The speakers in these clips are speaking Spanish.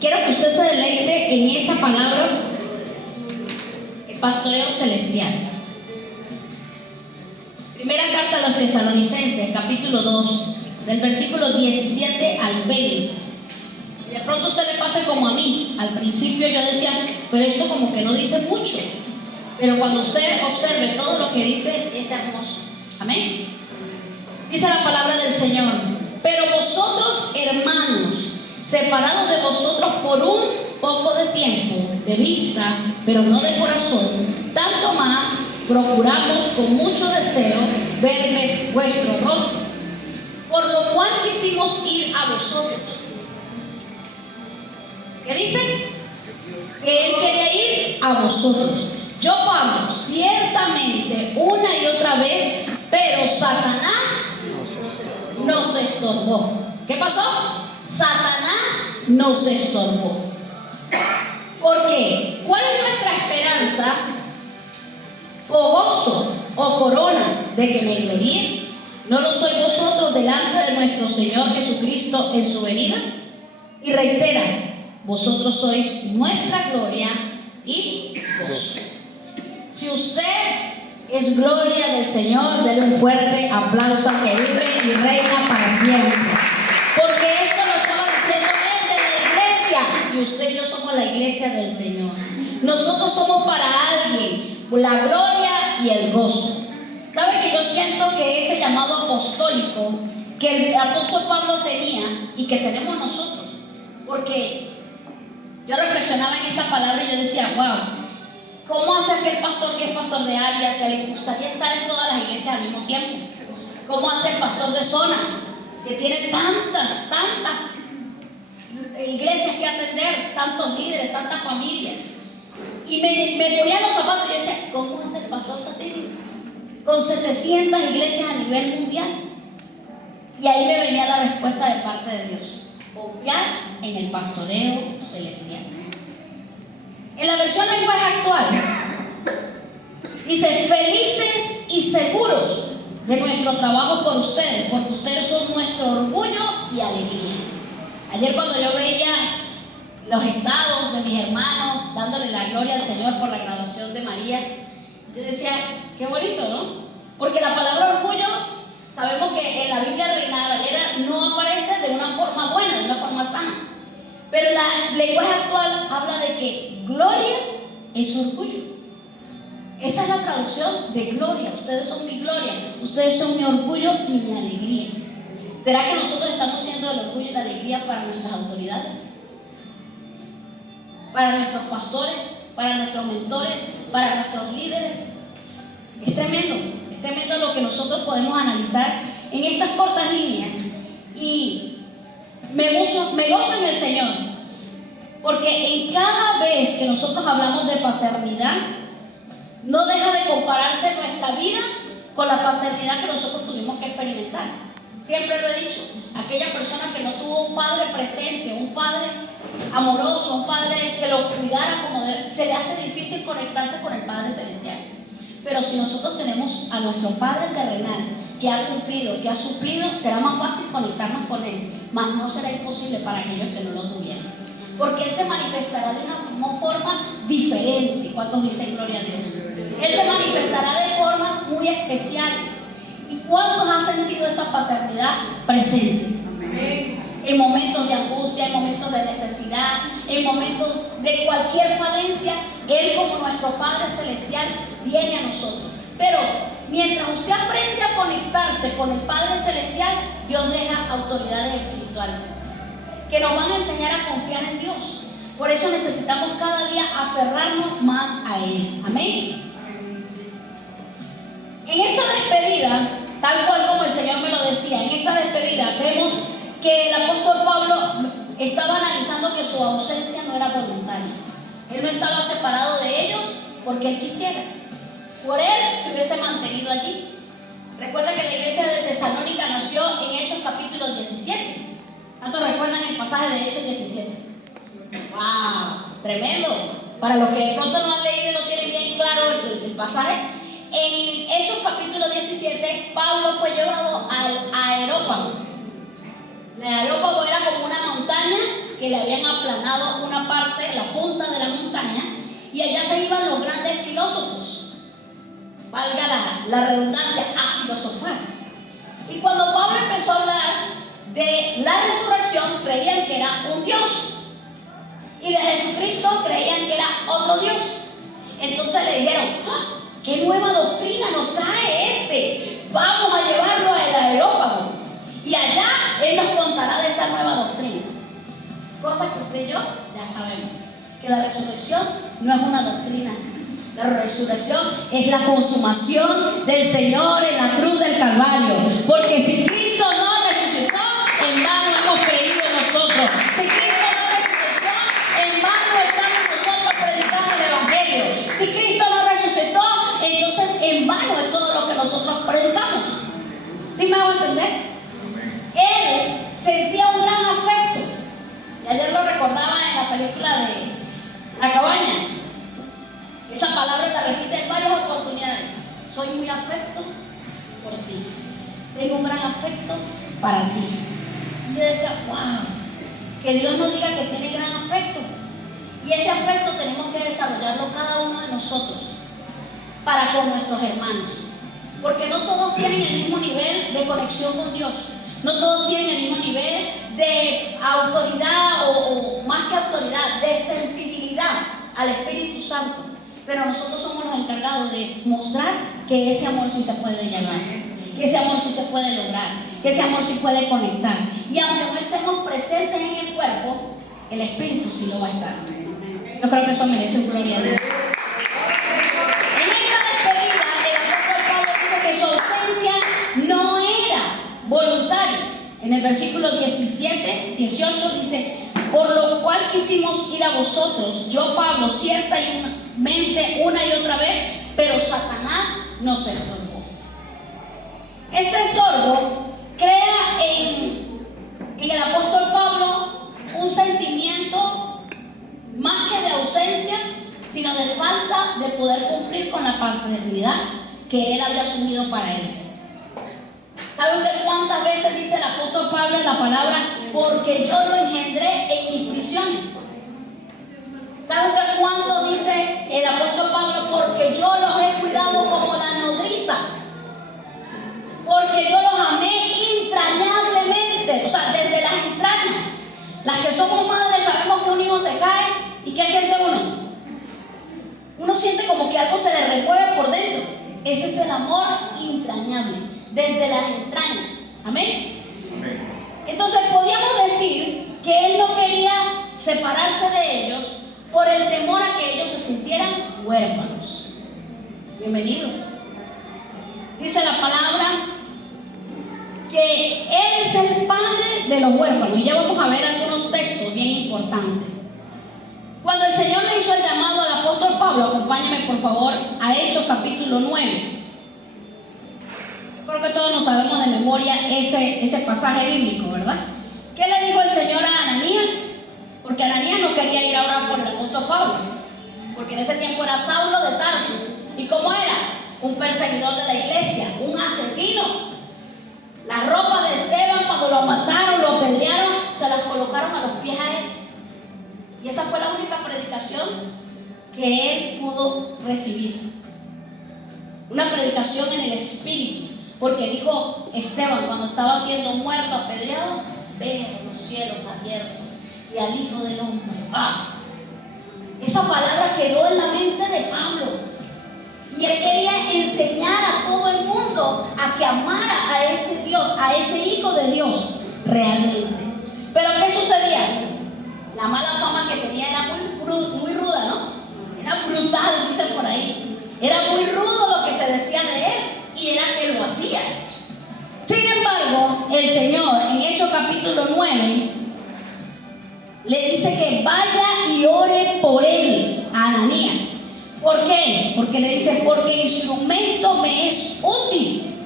quiero que usted se deleite en esa palabra, el pastoreo celestial. Primera carta a los Tesalonicenses, capítulo 2, del versículo 17 al 20. De pronto a usted le pase como a mí. Al principio yo decía, pero esto como que no dice mucho. Pero cuando usted observe todo lo que dice, es hermoso. Amén. Dice la palabra del Señor: pero vosotros, hermanos, separados de vosotros por un poco de tiempo, de vista, pero no de corazón, tanto más procuramos con mucho deseo verme vuestro rostro, por lo cual quisimos ir a vosotros. ¿Qué dice? Que Él quería ir a vosotros. Yo, Pablo, ciertamente una y otra vez, pero Satanás nos estorbó. ¿Qué pasó? Satanás nos estorbó. ¿Por qué? ¿Cuál es nuestra esperanza o gozo o corona de que me gloríe? ¿No lo sois vosotros delante de nuestro Señor Jesucristo en su venida? Y reitera, vosotros sois nuestra gloria y gozo. Si usted es gloria del Señor, denle un fuerte aplauso al que vive y reina para siempre. Porque esto lo estaba diciendo Él de la iglesia, y usted y yo somos la iglesia del Señor. Nosotros somos para alguien la gloria y el gozo. ¿Sabe que yo siento que ese llamado apostólico que el apóstol Pablo tenía y que tenemos nosotros? Porque yo reflexionaba en esta palabra y yo decía, wow, ¿cómo hace aquel pastor que es pastor de área, que le gustaría estar en todas las iglesias al mismo tiempo? ¿Cómo hace el pastor de zona, que tiene tantas iglesias que atender, tantos líderes, tantas familias? Y me ponía los zapatos y yo decía, ¿cómo hace el pastor satírico con 700 iglesias a nivel mundial? Y ahí me venía la respuesta de parte de Dios: confiar en el pastoreo celestial. En la versión lenguaje actual dice: felices y seguros de nuestro trabajo por ustedes, porque ustedes son nuestro orgullo y alegría. Ayer cuando yo veía los estados de mis hermanos dándole la gloria al Señor por la graduación de María, yo decía, qué bonito, ¿no? Porque la palabra orgullo, sabemos que en la Biblia Reina Valera no aparece de una forma buena, de una forma sana. Pero el lenguaje actual habla de que gloria es orgullo. Esa es la traducción de gloria. Ustedes son mi gloria, ustedes son mi orgullo y mi alegría. ¿Será que nosotros estamos siendo el orgullo y la alegría para nuestras autoridades? Para nuestros pastores, para nuestros mentores, para nuestros líderes. Es tremendo lo que nosotros podemos analizar en estas cortas líneas. Y me gozo en el Señor, porque en cada vez que nosotros hablamos de paternidad, no deja de compararse nuestra vida con la paternidad que nosotros tuvimos que experimentar. Siempre lo he dicho, aquella persona que no tuvo un padre presente, un padre amoroso, un padre que lo cuidara como se le hace difícil conectarse con el Padre Celestial. Pero si nosotros tenemos a nuestro Padre terrenal que ha cumplido, que ha suplido, será más fácil conectarnos con Él, mas no será imposible para aquellos que no lo tuvieran, porque Él se manifestará de una forma diferente. ¿Cuántos dicen gloria a Dios? Él se manifestará de formas muy especiales. ¿Y cuántos han sentido esa paternidad presente? Amén. En momentos de angustia, en momentos de necesidad, en momentos de cualquier falencia, Él, como nuestro Padre Celestial, viene a nosotros. Pero mientras usted aprende a conectarse con el Padre Celestial, Dios deja autoridades espirituales que nos van a enseñar a confiar en Dios. Por eso necesitamos cada día aferrarnos más a Él. Amén. En esta despedida, tal cual como el Señor me lo decía, en esta despedida vemos que el apóstol Pablo estaba analizando que su ausencia no era voluntaria. Él no estaba separado de ellos porque Él quisiera. Por Él se hubiese mantenido allí. Recuerda que la iglesia de Tesalónica nació en Hechos capítulo 17. ¿Cuántos recuerdan el pasaje de Hechos 17? ¡Wow! Tremendo. Para los que de pronto no han leído y no tienen bien claro el pasaje, en Hechos capítulo 17, Pablo fue llevado al Areópago. El Areópago era como una montaña que le habían aplanado una parte, la punta de la montaña, y allá se iban los grandes filósofos, valga la redundancia, a filosofar. Y cuando Pablo empezó a hablar de la resurrección, creían que era un Dios, y de Jesucristo creían que era otro Dios. Entonces le dijeron: ¡ah! ¿Qué nueva doctrina nos trae este? Vamos a llevarlo al Areópago y allá él nos contará de esta nueva doctrina. Cosa que usted y yo ya sabemos, que la resurrección no es una doctrina. La resurrección es la consumación del Señor en la cruz del Calvario. Porque si Cristo no resucitó, en vano hemos creído nosotros. Si Cristo no resucitó, en vano estamos nosotros predicando el Evangelio. Si Cristo no resucitó, entonces en vano es todo lo que nosotros predicamos. ¿Sí me hago entender? Él sentía un gran afecto. Y ayer lo recordaba en la película de La Cabaña. Esa palabra la repite en varias oportunidades. Soy muy afecto por ti. Tengo un gran afecto para ti. Y yo decía: wow, que Dios nos diga que tiene gran afecto. Y ese afecto tenemos que desarrollarlo cada uno de nosotros para con nuestros hermanos. Porque no todos tienen el mismo nivel de conexión con Dios. No todos tienen el mismo nivel de autoridad o más que autoridad, de sensibilidad al Espíritu Santo. Pero nosotros somos los encargados de mostrar que ese amor sí se puede llevar, que ese amor sí se puede lograr, que ese amor sí puede conectar. Y aunque no estemos presentes en el cuerpo, el Espíritu sí lo va a estar. Yo creo que eso merece un gloria a Dios. En esta despedida, el apóstol Pablo dice que su ausencia no era voluntaria. En el versículo 17, 18 dice: por lo cual quisimos ir a vosotros, yo Pablo, ciertamente una y otra vez, pero Satanás nos estorbó. Este estorbo crea en el apóstol Pablo un sentimiento más que de ausencia, sino de falta de poder cumplir con la paternidad que él había asumido para él. ¿Sabe usted cuántas veces dice el apóstol Pablo en la palabra: porque yo lo engendré en mis prisiones? ¿Sabe usted cuánto dice el apóstol Pablo? Porque yo los he cuidado como la nodriza. Porque yo los amé entrañablemente. O sea, desde las entrañas. Las que somos madres sabemos que un hijo se cae. ¿Y qué siente uno? Uno siente como que algo se le remueve por dentro. Ese es el amor entrañable, desde las entrañas. Amén. Entonces podíamos decir que él no quería separarse de ellos por el temor a que ellos se sintieran huérfanos. Bienvenidos. Dice la palabra que él es el padre de los huérfanos. Y ya vamos a ver algunos textos bien importantes. Cuando el Señor le hizo el llamado al apóstol Pablo, acompáñame por favor a Hechos capítulo 9. Yo creo que todos nos sabemos de memoria ese pasaje bíblico, ¿verdad? ¿Qué le dijo el Señor a Ananías? Porque Ananías no quería ir a orar por el apóstol Pablo, porque en ese tiempo era Saulo de Tarso. ¿Y cómo era? Un perseguidor de la iglesia, un asesino. Las ropas de Esteban, cuando lo mataron, lo apedrearon, se las colocaron a los pies a él. Y esa fue la única predicación que él pudo recibir. Una predicación en el Espíritu. Porque dijo Esteban, cuando estaba siendo muerto, apedreado: veo los cielos abiertos y al Hijo del Hombre. Esa palabra quedó en la mente de Pablo. Y él quería enseñar a todo el mundo a que amara a ese Dios, a ese Hijo de Dios, realmente. Pero ¿qué sucedía? La mala fama que tenía era muy ruda, ¿no? Era brutal, dicen por ahí. Era muy rudo lo que se decía de él, y era que lo hacía. Sin embargo, el Señor en Hechos capítulo 9 le dice que vaya y ore por él, a Ananías. ¿Por qué? Porque le dice: porque instrumento me es útil.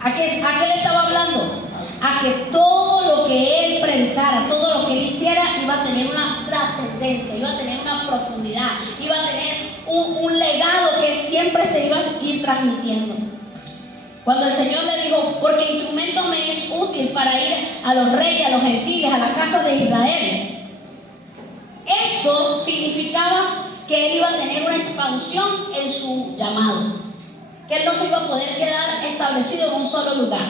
¿A qué le estaba hablando? A que todo lo que él predicara, todo lo que él hiciera, iba a tener una trascendencia, iba a tener una profundidad, iba a tener un legado que siempre se iba a ir transmitiendo. Cuando el Señor le dijo, porque instrumento me es útil para ir a los reyes, a los gentiles, a la casa de Israel. Esto significaba que él iba a tener una expansión en su llamado, que él no se iba a poder quedar establecido en un solo lugar.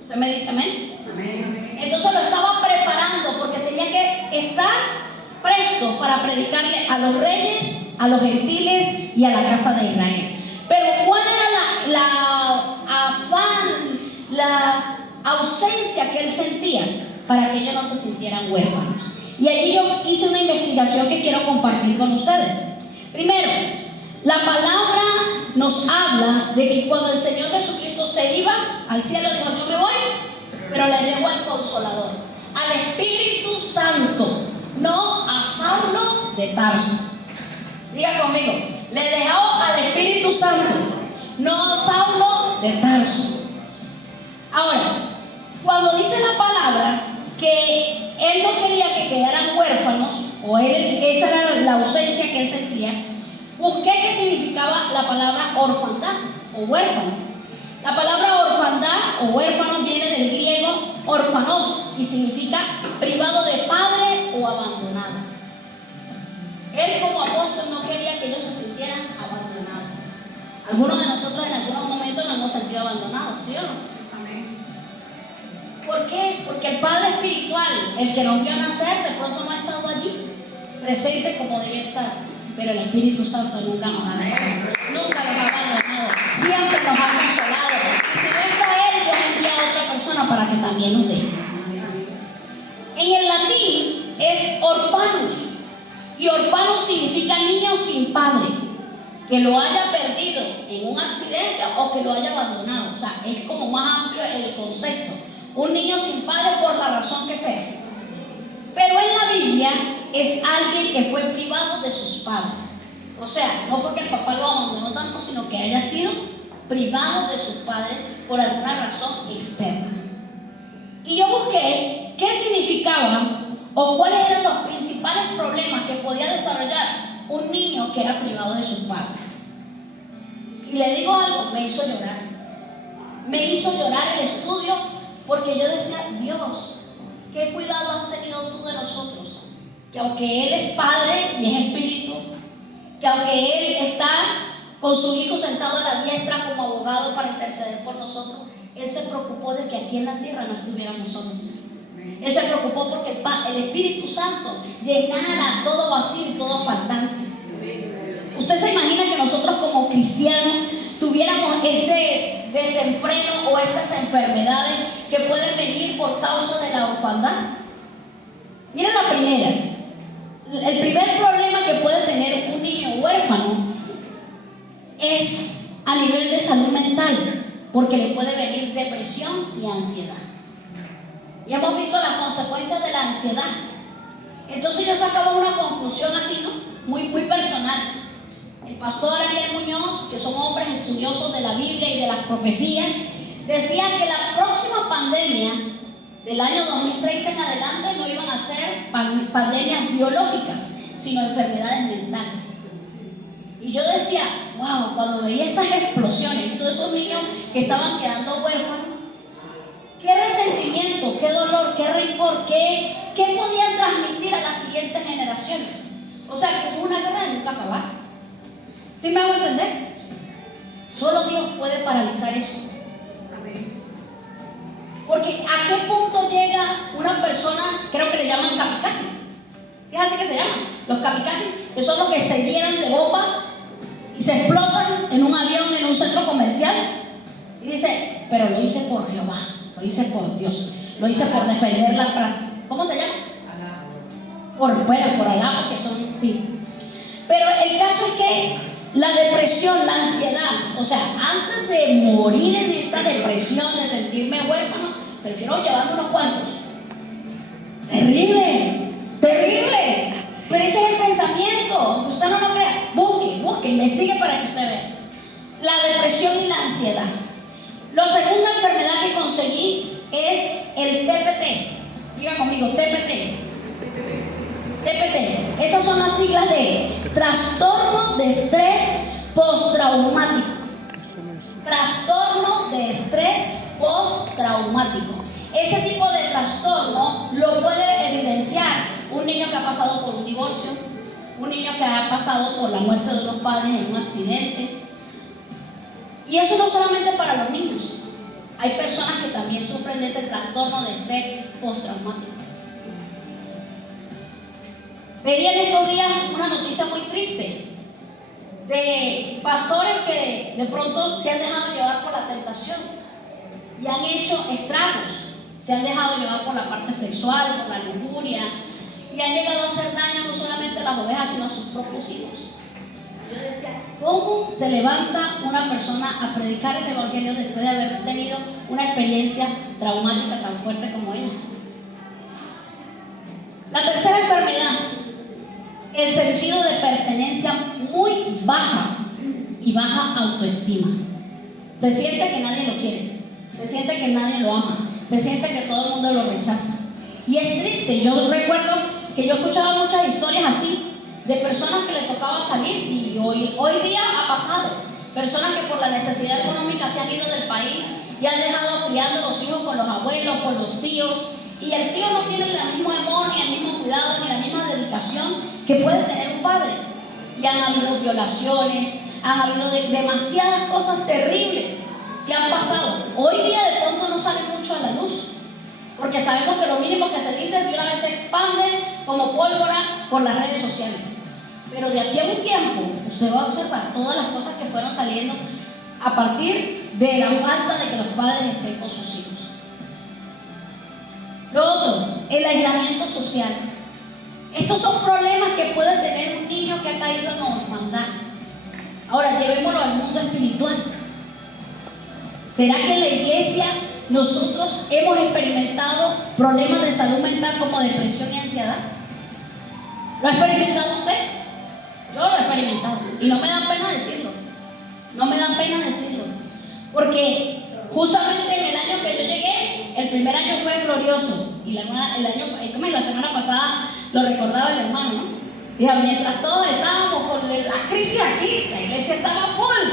¿Usted me dice amén? Amén. Entonces lo estaba preparando porque tenía que estar presto para predicarle a los reyes, a los gentiles y a la casa de Israel. Pero ¿cuál era la afán, la ausencia que él sentía para que ellos no se sintieran huérfanos? Y allí yo hice una investigación que quiero compartir con ustedes. Primero, la palabra nos habla de que cuando el Señor Jesucristo se iba al cielo, dijo, yo me voy, pero le dejo al Consolador, al Espíritu Santo, no a Saulo de Tarso. Diga conmigo, le dejó al Espíritu Santo, no a Saulo de Tarso. Ahora, cuando dice la palabra que él no quería que quedaran huérfanos, o esa era la ausencia que él sentía, busqué qué significaba la palabra orfandad o huérfano. La palabra orfandad o huérfano viene del griego orfanos y significa privado de padre o abandonado. Él como apóstol no quería que ellos se sintieran abandonados. Algunos de nosotros en algunos momentos nos hemos sentido abandonados, ¿sí o no? Amén. ¿Por qué? Porque el Padre espiritual, el que nos vio nacer, de pronto no ha estado allí, presente como debía estar. Pero el Espíritu Santo nunca nos ha dejado, nunca nos ha abandonado, siempre nos ha consolado. Y si no está Él, Dios envía a otra persona para que también nos dé. En el latín es orpanus, y orpanus significa niño sin padre, que lo haya perdido en un accidente o que lo haya abandonado. O sea, es como más amplio el concepto. Un niño sin padre por la razón que sea. Pero en la Biblia es alguien que fue privado de sus padres. O sea, no fue que el papá lo abandonó tanto, sino que haya sido privado de sus padres por alguna razón externa. Y yo busqué qué significaba o cuáles eran los principales problemas que podía desarrollar un niño que era privado de sus padres. Y le digo algo, me hizo llorar. Me hizo llorar el estudio porque yo decía, Dios, ¿qué cuidado has tenido tú de nosotros? Que aunque Él es Padre y es Espíritu, que aunque Él está con su Hijo sentado a la diestra como abogado para interceder por nosotros, Él se preocupó de que aquí en la tierra no estuviéramos solos. Él se preocupó porque el Espíritu Santo llenara todo vacío y todo faltante. ¿Usted se imagina que nosotros como cristianos tuviéramos este desenfreno o estas enfermedades que pueden venir por causa de la orfandad? Miren la primera. El primer problema que puede tener un niño huérfano es a nivel de salud mental, porque le puede venir depresión y ansiedad. Y hemos visto las consecuencias de la ansiedad. Entonces yo sacaba una conclusión así, ¿no? Muy personal. El pastor Ariel Muñoz, que son hombres estudiosos de la Biblia y de las profecías, decía que la próxima pandemia del año 2030 en adelante no iban a ser pandemias biológicas, sino enfermedades mentales. Y yo decía, wow, cuando veía esas explosiones y todos esos niños que estaban quedando huérfanos, qué resentimiento, qué dolor, qué rencor, qué podían transmitir a las siguientes generaciones. O sea, que es una guerra de nunca acabar. ¿Sí me hago entender? Solo Dios puede paralizar eso. Porque ¿a qué punto llega una persona, creo que le llaman kamikaze? ¿Sí es así que se llaman? Los kamikaze, que son los que se llenan de bomba y se explotan en un avión, en un centro comercial. Y dice, pero lo hice por Jehová, lo hice por Dios, lo hice por defender la práctica. ¿Cómo se llama? Por Alá, porque son, sí. Pero el caso es que la depresión, la ansiedad, o sea, antes de morir en esta depresión, de sentirme huérfano, prefiero llevarme unos cuantos. Terrible, terrible. Pero ese es el pensamiento. Usted no lo crea. Busque, investigue para que usted vea. La depresión y la ansiedad. La segunda enfermedad que conseguí es el TPT. Diga conmigo, TPT. TPT, esas son las siglas de trastorno de estrés postraumático. trastorno de estrés postraumático. Ese tipo de trastorno lo puede evidenciar un niño que ha pasado por un divorcio, un niño que ha pasado por la muerte de unos padres en un accidente. Y eso no solamente para los niños. Hay personas que también sufren de ese trastorno de estrés postraumático. Veía en estos días una noticia muy triste de pastores que de pronto se han dejado llevar por la tentación y han hecho estragos. Se han dejado llevar por la parte sexual, por la lujuria, y han llegado a hacer daño no solamente a las ovejas, sino a sus propios hijos. Yo decía, ¿cómo se levanta una persona a predicar el evangelio después de haber tenido una experiencia traumática tan fuerte como ella? La tercera enfermedad, el sentido de pertenencia muy baja y baja autoestima. Se siente que nadie lo quiere, se siente que nadie lo ama, se siente que todo el mundo lo rechaza. Y es triste. Yo recuerdo que yo escuchaba muchas historias así, de personas que le tocaba salir, y hoy día ha pasado. Personas que por la necesidad económica se han ido del país y han dejado criando los hijos con los abuelos, con los tíos, y el tío no tiene el mismo amor, ni el mismo cuidado, ni la misma dedicación que puede tener un padre. Y han habido violaciones, han habido demasiadas cosas terribles que han pasado. Hoy día de pronto no sale mucho a la luz, porque sabemos que lo mínimo que se dice de una vez se expande como pólvora por las redes sociales. Pero de aquí a un tiempo usted va a observar todas las cosas que fueron saliendo a partir de la falta de que los padres estén con sus hijos. Lo otro, el aislamiento social. Estos son problemas que puede tener un niño que ha caído en orfandad. Ahora, llevémoslo al mundo espiritual. ¿Será que en la iglesia nosotros hemos experimentado problemas de salud mental como depresión y ansiedad? ¿Lo ha experimentado usted? Yo lo he experimentado y no me da pena decirlo. No me da pena decirlo. Porque justamente en el año que yo llegué, el primer año fue glorioso. Y la semana pasada lo recordaba el hermano, ¿no? Dijo, mientras todos estábamos con la crisis aquí, la iglesia estaba full.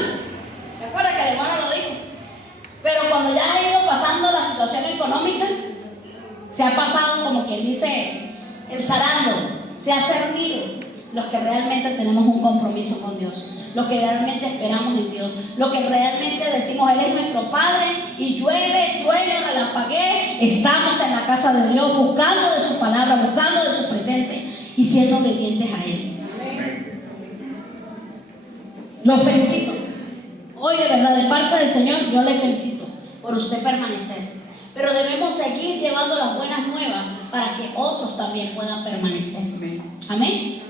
¿Te acuerdas que el hermano lo dijo? Pero cuando ya ha ido pasando la situación económica, se ha pasado, como quien dice, el zarando, se ha cernido los que realmente tenemos un compromiso con Dios, los que realmente esperamos en Dios, los que realmente decimos, Él es nuestro Padre, y llueve, truene, relampaguee, estamos en la casa de Dios, buscando de su palabra, buscando de su presencia y siendo obedientes a Él. Los felicito. Hoy de verdad, de parte del Señor, yo le felicito por usted permanecer. Pero debemos seguir llevando las buenas nuevas para que otros también puedan permanecer. Amén.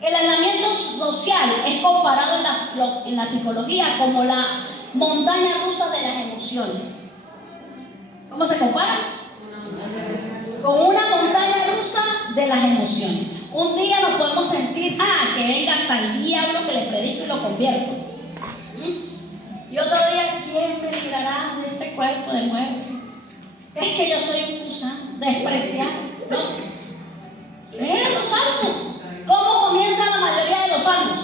El aislamiento social es comparado en la psicología como la montaña rusa de las emociones. ¿Cómo se compara? Con una montaña rusa de las emociones. Un día nos podemos sentir, que venga hasta el diablo que le predico y lo convierto. Y otro día, ¿quién me librará de este cuerpo de muerte? Es que yo soy un gusano, despreciado. No. Lean los salmos. ¿Cómo comienza la mayoría de los salmos?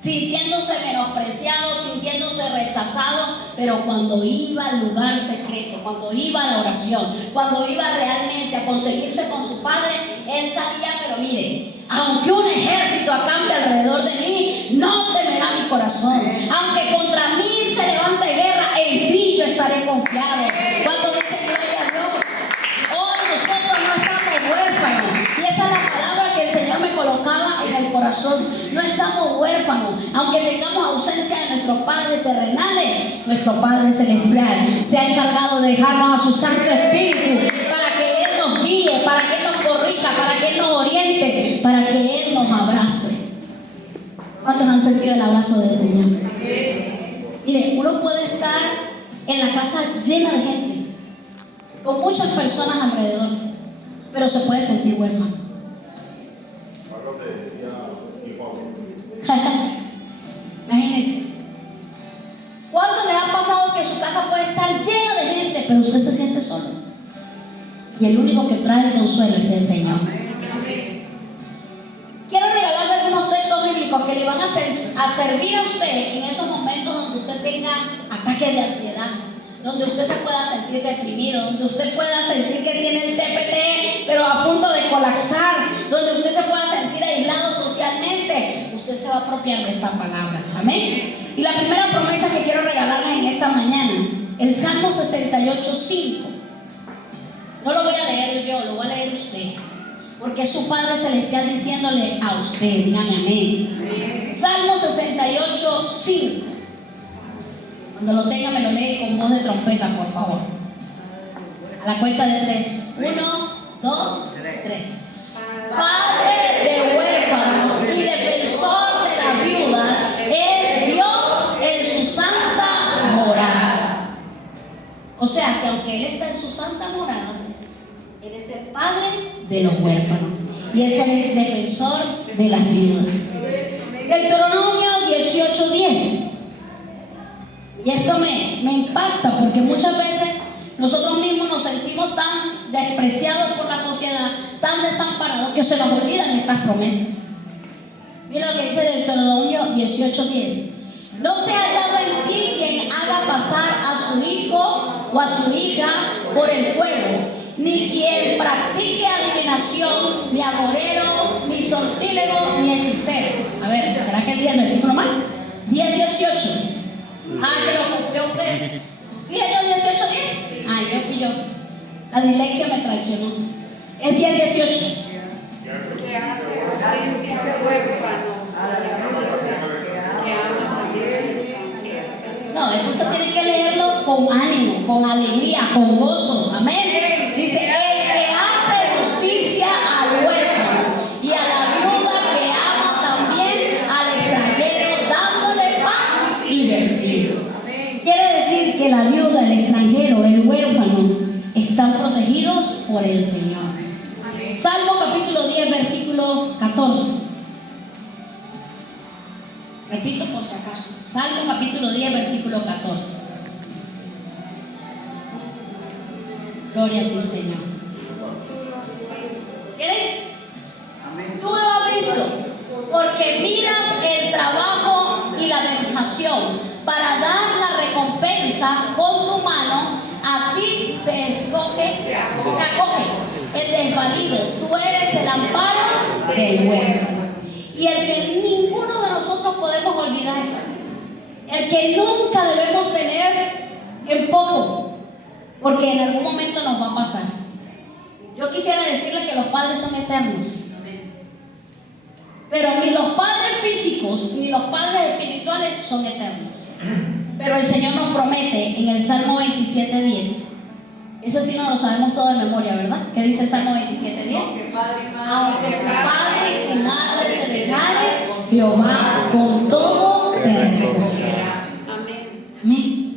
Sintiéndose menospreciado, sintiéndose rechazado, pero cuando iba al lugar secreto, cuando iba a la oración, cuando iba realmente a conseguirse con su Padre, él sabía, pero mire, aunque un ejército acampe alrededor de mí, no temerá mi corazón. Aunque contra mí se levante guerra, en ti yo estaré confiado. Cuando dice gloria a Dios, hoy nosotros no estamos huérfanos. Y esa es la palabra que el Señor me colocaba en el corazón. No estamos huérfanos. Aunque tengamos ausencia de nuestros padres terrenales, nuestro Padre Celestial se ha encargado de dejarnos a su Santo Espíritu para que Él nos guíe, para que Él nos corrija, para que Él nos oriente, para que Él nos abrace. ¿Cuántos han sentido el abrazo del Señor? Mire, uno puede estar en la casa llena de gente, con muchas personas alrededor, pero se puede sentir huérfano. Imagínense. ¿Cuánto les ha pasado que su casa puede estar llena de gente, pero usted se siente solo? Y el único que trae el consuelo es el Señor. Quiero regalarle algunos textos bíblicos únicos que le van a servir a usted en esos momentos donde usted tenga ataques de ansiedad, donde usted se pueda sentir deprimido, donde usted pueda sentir que tiene el TPT pero a punto de colapsar, donde usted se pueda sentir aislado socialmente, usted se va a apropiar de esta palabra. Amén. Y la primera promesa que quiero regalarles en esta mañana, el Salmo 68:5. No lo voy a leer yo, lo va a leer usted, porque es su Padre Celestial diciéndole a usted. Dígame amén. Salmo 68:5. Cuando lo tenga me lo lee con voz de trompeta, por favor. A la cuenta de 3. 1, 2, 3. Padre de huérfanos y defensor de la viuda es Dios en su santa morada. O sea que aunque Él está en su santa morada, Él es el Padre de los huérfanos y es el defensor de las viudas. Deuteronomio 18:10. Y esto me impacta porque muchas veces nosotros mismos nos sentimos tan despreciados por la sociedad, tan desamparados, que se nos olvidan estas promesas. Mira lo que dice Deuteronomio 18:10. No se ha hallado en ti quien haga pasar a su hijo o a su hija por el fuego, ni quien practique adivinación, ni agorero, ni sortílego, ni hechicero. A ver, ¿será que dije el versículo mal? 10:18. Que lo copió usted. ¿Dije yo 18:10? Yo fui yo. La dislexia me traicionó. Es 10:18. Que hace justicia huérfano. No, eso usted tiene que leerlo con ánimo, con alegría, con gozo. Amén. Dice, el que hace justicia al huérfano y a la viuda que ama también al extranjero, dándole pan y vestido. Quiere decir que la viuda, el extranjero, el huérfano, están protegidos por el Señor. Salmo capítulo 10, versículo 14. Repito por si acaso. Salmo capítulo 10, versículo 14. Gloria a ti, Señor. ¿Quieren? Tú lo has visto, porque miras el trabajo y la vejación para dar la recompensa con tu mano. A ti se escoge, te acoge el desvalido. Tú eres el amparo del huérfano. Y el que ninguno de nosotros podemos olvidar, el que nunca debemos tener en poco, porque en algún momento nos va a pasar. Yo quisiera decirle que los padres son eternos, pero ni los padres físicos ni los padres espirituales son eternos. Pero el Señor nos promete en el Salmo 27:10. Ese sí no lo sabemos todo de memoria, ¿verdad? ¿Qué dice el Salmo 27:10? Aunque tu padre y tu madre te dejaren, Jehová con todo te recogerá. Amén. Amén.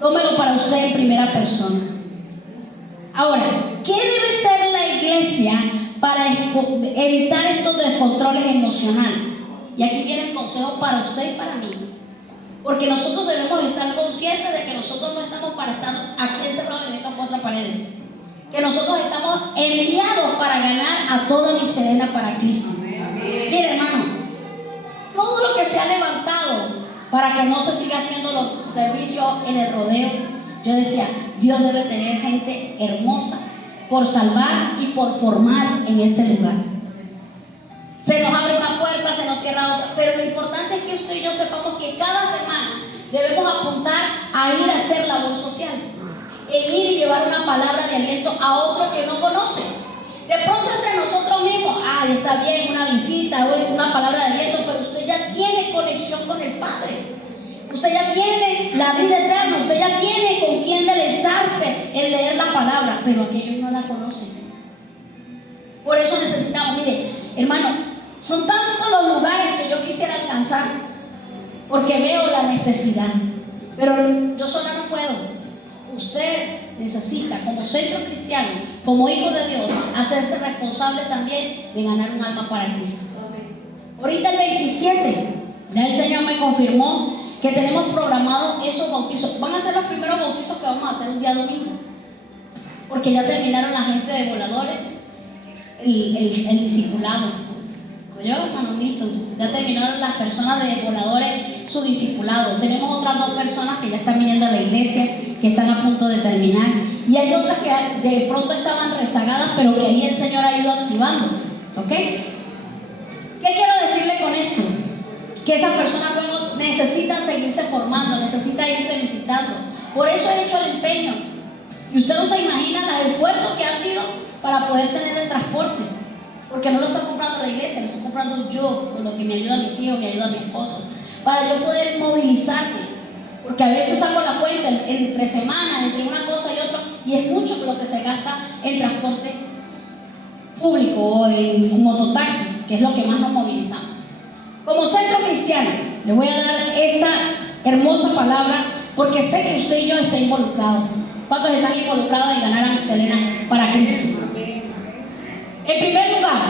Tómelo para usted en primera persona. Ahora, ¿qué debe ser la iglesia para evitar estos descontroles emocionales? Y aquí viene el consejo para usted y para mí. Porque nosotros debemos estar conscientes de que nosotros no estamos para estar aquí encerrados en estas cuatro paredes. Que nosotros estamos enviados para ganar a toda Michelena para Cristo. Mire, hermano, todo lo que se ha levantado para que no se siga haciendo los servicios en el rodeo, yo decía, Dios debe tener gente hermosa por salvar y por formar en ese lugar. Se nos abre una puerta, se nos cierra otra, pero lo importante es que usted y yo sepamos que cada semana debemos apuntar a ir a hacer labor social, en ir y llevar una palabra de aliento a otros que no conocen. De pronto entre nosotros mismos, está bien una visita o una palabra de aliento, pero usted ya tiene conexión con el Padre. Usted ya tiene la vida eterna, usted ya tiene con quién deleitarse en leer la palabra, pero aquellos no la conocen. Por eso necesitamos, mire, hermano, son tantos los lugares que yo quisiera alcanzar, porque veo la necesidad, pero yo sola no puedo. Usted necesita, como centro cristiano, como hijo de Dios, hacerse responsable también de ganar un alma para Cristo. Ahorita el 27, ya el Señor me confirmó que tenemos programados esos bautizos. Van a ser los primeros bautizos que vamos a hacer un día domingo, porque ya terminaron la gente de voladores, el discipulado. Yo, hermano Milton, ya terminaron las personas de voladores su discipulado. Tenemos otras 2 personas que ya están viniendo a la iglesia, que están a punto de terminar. Y hay otras que de pronto estaban rezagadas, pero que ahí el Señor ha ido activando. ¿Ok? ¿Qué quiero decirle con esto? Que esas personas luego necesitan seguirse formando, necesitan irse visitando. Por eso he hecho el empeño. Y usted no se imagina el esfuerzo que ha sido para poder tener el transporte. Porque no lo está comprando la iglesia, lo estoy comprando yo, con lo que me ayuda a mis hijos, me ayuda a mi esposo, para yo poder movilizarme. Porque a veces saco la cuenta entre semanas, entre una cosa y otra, y es mucho lo que se gasta en transporte público o en mototaxi, que es lo que más nos movilizamos. Como centro cristiano, le voy a dar esta hermosa palabra, porque sé que usted y yo están involucrados. ¿Cuántos están involucrados en ganar a Michelena para Cristo? En primer lugar,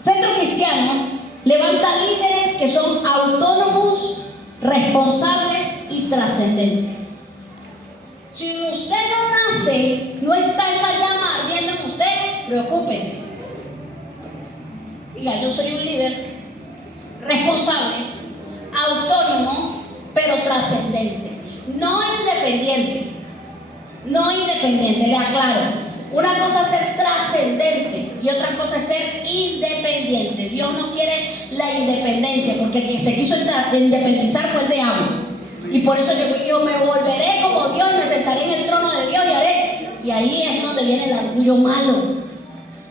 Centro Cristiano levanta líderes que son autónomos, responsables y trascendentes. Si usted no nace, no está esa llama ardiendo en usted, preocúpese. Diga, yo soy un líder responsable, autónomo, pero trascendente. No independiente. No independiente, le aclaro. Una cosa es ser trascendente y otra cosa es ser independiente. Dios no quiere la independencia, porque el que se quiso independizar fue el diablo. Y por eso yo me volveré como Dios y me sentaré en el trono de Dios y haré. Y ahí es donde viene el orgullo malo,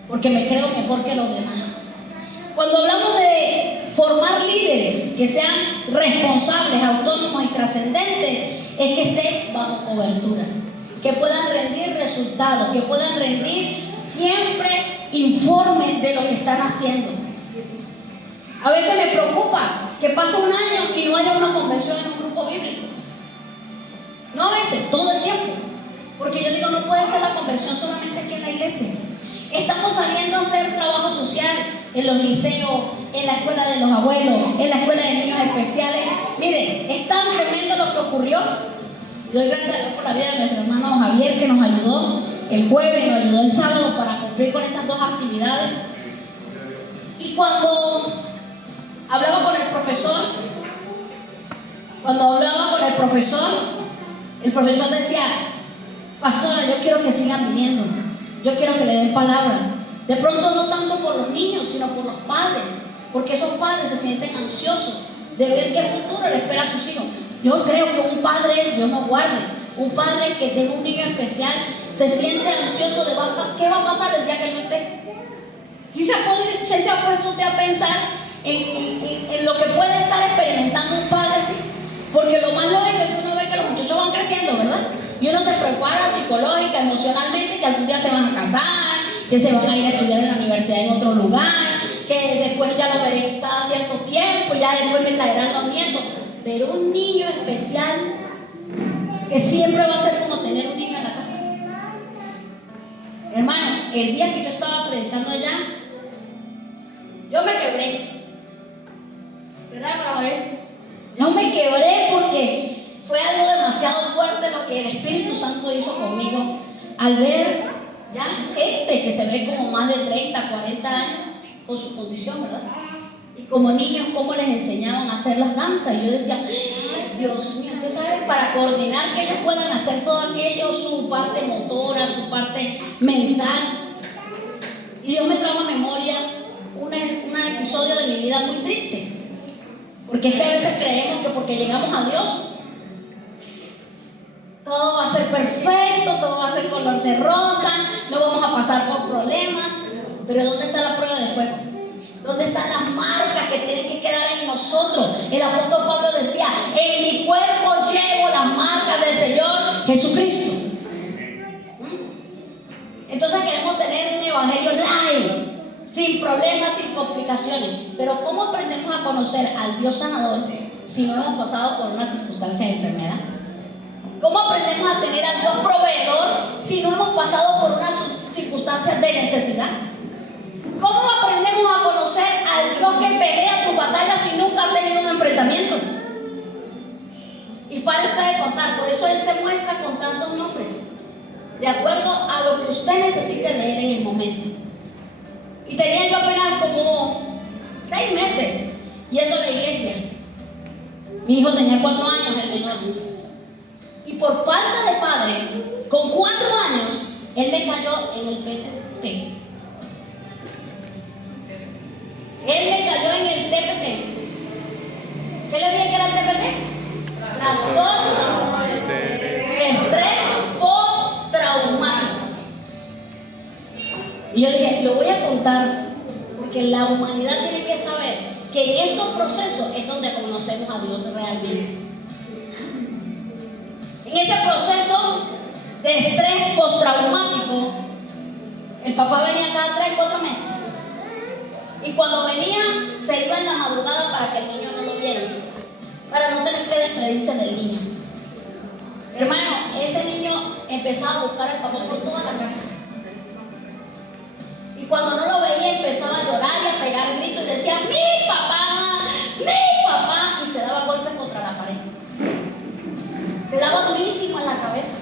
porque me creo mejor que los demás. Cuando hablamos de formar líderes que sean responsables, autónomos y trascendentes, es que estén bajo cobertura, que puedan rendir resultados, que puedan rendir siempre informes de lo que están haciendo. A veces me preocupa que pase un año y no haya una conversión en un grupo bíblico. No a veces, todo el tiempo. Porque yo digo, no puede ser la conversión solamente aquí en la iglesia. Estamos saliendo a hacer trabajo social en los liceos, en la escuela de los abuelos, en la escuela de niños especiales. Miren, es tan tremendo lo que ocurrió. Doy gracias a Dios por la vida de nuestro hermano Javier, que nos ayudó el jueves, nos ayudó el sábado para cumplir con esas 2 actividades. Y cuando hablaba con el profesor, el profesor decía, pastora, yo quiero que sigan viniendo, yo quiero que le den palabra. De pronto no tanto por los niños, sino por los padres, porque esos padres se sienten ansiosos de ver qué futuro le espera a sus hijos. Yo creo que un padre, Dios nos guarde, un padre que tenga un niño especial se siente ansioso de qué va a pasar el día que él no esté. ¿Sí se ha puesto usted a pensar en lo que puede estar experimentando un padre así? Porque lo más lógico es que uno ve que los muchachos van creciendo, ¿verdad? Y uno se prepara psicológica, emocionalmente, que algún día se van a casar, que se van a ir a estudiar en la universidad en otro lugar, que después ya lo veré cada cierto tiempo, ya después me traerán los nietos. Pero un niño especial, que siempre va a ser como tener un niño en la casa. Hermano, el día que yo estaba predicando allá, yo me quebré. ¿Verdad, hermano Javier? Yo me quebré porque fue algo demasiado fuerte lo que el Espíritu Santo hizo conmigo al ver ya gente que se ve como más de 30, 40 años con su condición, ¿verdad? Y como niños, cómo les enseñaban a hacer las danzas. Y yo decía, Dios mío, usted sabe, para coordinar que ellos puedan hacer todo aquello, su parte motora, su parte mental. Y Dios me trajo a memoria un episodio de mi vida muy triste. Porque es que a veces creemos que porque llegamos a Dios, todo va a ser perfecto, todo va a ser color de rosa, no vamos a pasar por problemas. Pero ¿dónde está la prueba de fuego? ¿Dónde están las marcas que tienen que quedar en nosotros? El apóstol Pablo decía, en mi cuerpo llevo las marcas del Señor Jesucristo. Entonces queremos tener un evangelio light, sin problemas, sin complicaciones. Pero ¿cómo aprendemos a conocer al Dios sanador si no hemos pasado por una circunstancia de enfermedad? ¿Cómo aprendemos a tener al Dios proveedor si no hemos pasado por una circunstancia de necesidad? ¿Cómo aprendemos a conocer al Dios que pelea tus batallas si nunca has tenido un enfrentamiento? Y para usted de contar, por eso Él se muestra con tantos nombres, de acuerdo a lo que usted necesite de Él en el momento. Y Y tenía yo apenas como 6 meses yendo a la iglesia. Mi hijo tenía 4 años, el menor. Y por falta de padre, con 4 años, él me cayó en el PTP. Él me cayó en el TPT. ¿Qué le dije que era el TPT? Trastorno de estrés postraumático. Y yo dije, lo voy a contar, porque la humanidad tiene que saber que en estos procesos es donde conocemos a Dios realmente. En ese proceso de estrés postraumático, el papá venía cada 3 o 4 meses. Y cuando venía, se iba en la madrugada para que el niño no lo viera, para no tener que despedirse del niño. Hermano, ese niño empezaba a buscar al papá por toda la casa. Y cuando no lo veía, empezaba a llorar y a pegar gritos y decía, ¡mi papá! ¡Mi papá! Y se daba golpes contra la pared. Se daba durísimo en la cabeza.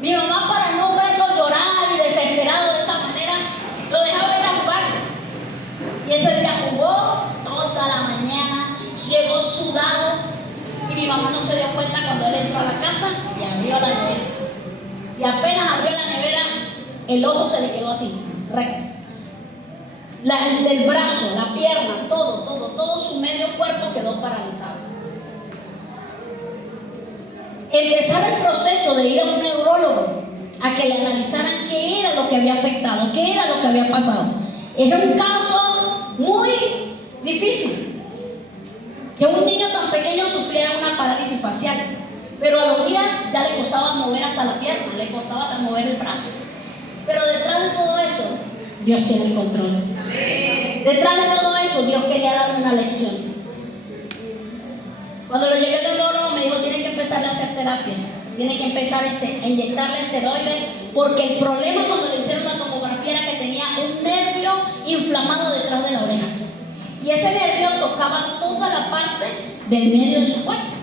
Mi mamá, para no verlo llorar y desesperado de esa manera, lo dejaba ir a jugar. Y ese día jugó toda la mañana, llegó sudado, y mi mamá no se dio cuenta cuando él entró a la casa y abrió la nevera. Y apenas abrió la nevera, el ojo se le quedó así, recto. El brazo, la pierna, todo su medio cuerpo quedó paralizado. Empezar el proceso de ir a un neurólogo a que le analizaran qué era lo que había afectado, qué era lo que había pasado. Era un caso muy difícil. Que un niño tan pequeño sufriera una parálisis facial, pero a los días ya le costaba mover hasta la pierna, le costaba hasta mover el brazo. Pero detrás de todo eso, Dios tiene el control. Detrás de todo eso, Dios quería darme una lección. Cuando lo llevé al neurólogo me dijo, tiene que empezar a hacer terapias, tiene que empezar a inyectarle esteroides, porque el problema cuando le hicieron la tomografía era que tenía un nervio inflamado detrás de la oreja. Y ese nervio tocaba toda la parte del medio de su cuerpo.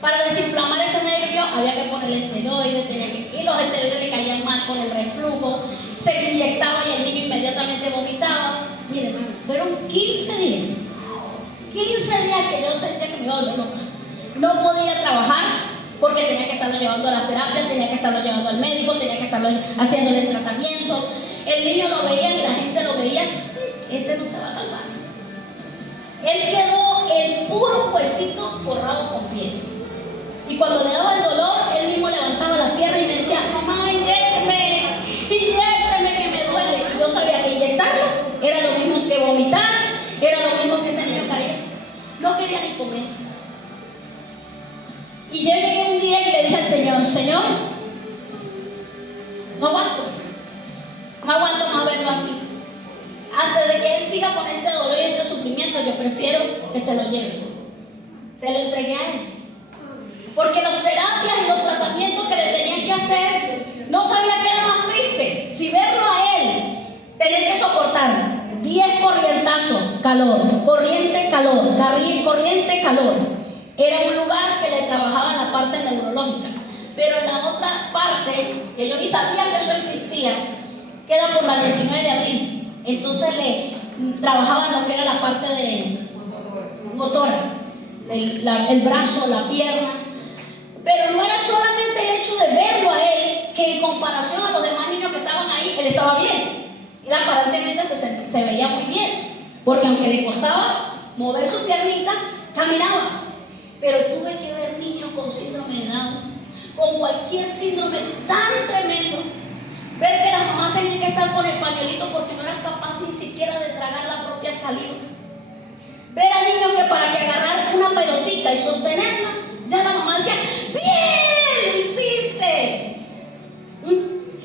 Para desinflamar ese nervio había que ponerle esteroides, y los esteroides le caían mal con el reflujo, se le inyectaba y el niño inmediatamente vomitaba. Miren, hermano, fueron 15 días. 15 días que yo sentía que me iba a volver loca. No podía trabajar porque tenía que estarlo llevando a la terapia, tenía que estarlo llevando al médico, tenía que estarlo haciéndole el tratamiento. El niño lo veía y la gente lo veía, ese no se va a salvar. Él quedó el puro huesito forrado con piel. Y cuando le daba el dolor, él mismo levantaba la pierna y me decía, mamá, inyécteme, que me duele. Y yo sabía que inyectarlo era lo mismo que vomitar, era lo mismo que ese niño caía. No quería ni comer. Y yo llegué un día y le dije al Señor, Señor, no aguanto más verlo así. Antes de que él siga con este dolor y este sufrimiento, yo prefiero que te lo lleves. Se lo entregué a él. Porque las terapias y los tratamientos que le tenían que hacer, no sabía qué era más triste. Si verlo a él, tener que soportar 10 corrientazos, calor, corriente, calor, corriente, calor. Era un lugar que le trabajaba en la parte neurológica. Pero en la otra parte, que yo ni sabía que eso existía, queda por la 19 de abril. Entonces le trabajaba en lo que era la parte de motora, el brazo, la pierna. Pero no era solamente el hecho de verlo a él, que en comparación a los demás niños que estaban ahí, él estaba bien. Él aparentemente se veía muy bien, porque aunque le costaba mover su piernita, caminaba. Pero tuve que ver niños con síndrome de Down, con cualquier síndrome tan tremendo. Ver que las mamás tenían que estar con el pañuelito porque no eran capaces ni siquiera de tragar la propia saliva. Ver a niños que para que agarrar una pelotita y sostenerla, ya la mamá decía, ¡bien! ¡Lo hiciste!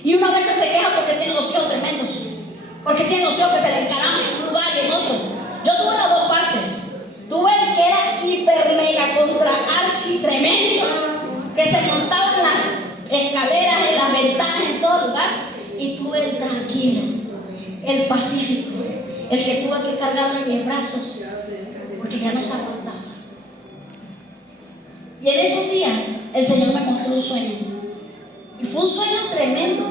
Y una vez se queja porque tiene los ojos tremendos, porque tiene los ojos que se le encaraman en un lugar y en otro. Yo tuve las dos partes. Tuve el que era hiper mega contra archi tremendo, que se montaba en las escaleras, en las ventanas, en todo lugar. Y tuve el tranquilo, el pacífico, el que tuve que cargarlo en mis brazos, porque ya no se aguantaba. Y en esos días el Señor me mostró un sueño. Y fue un sueño tremendo,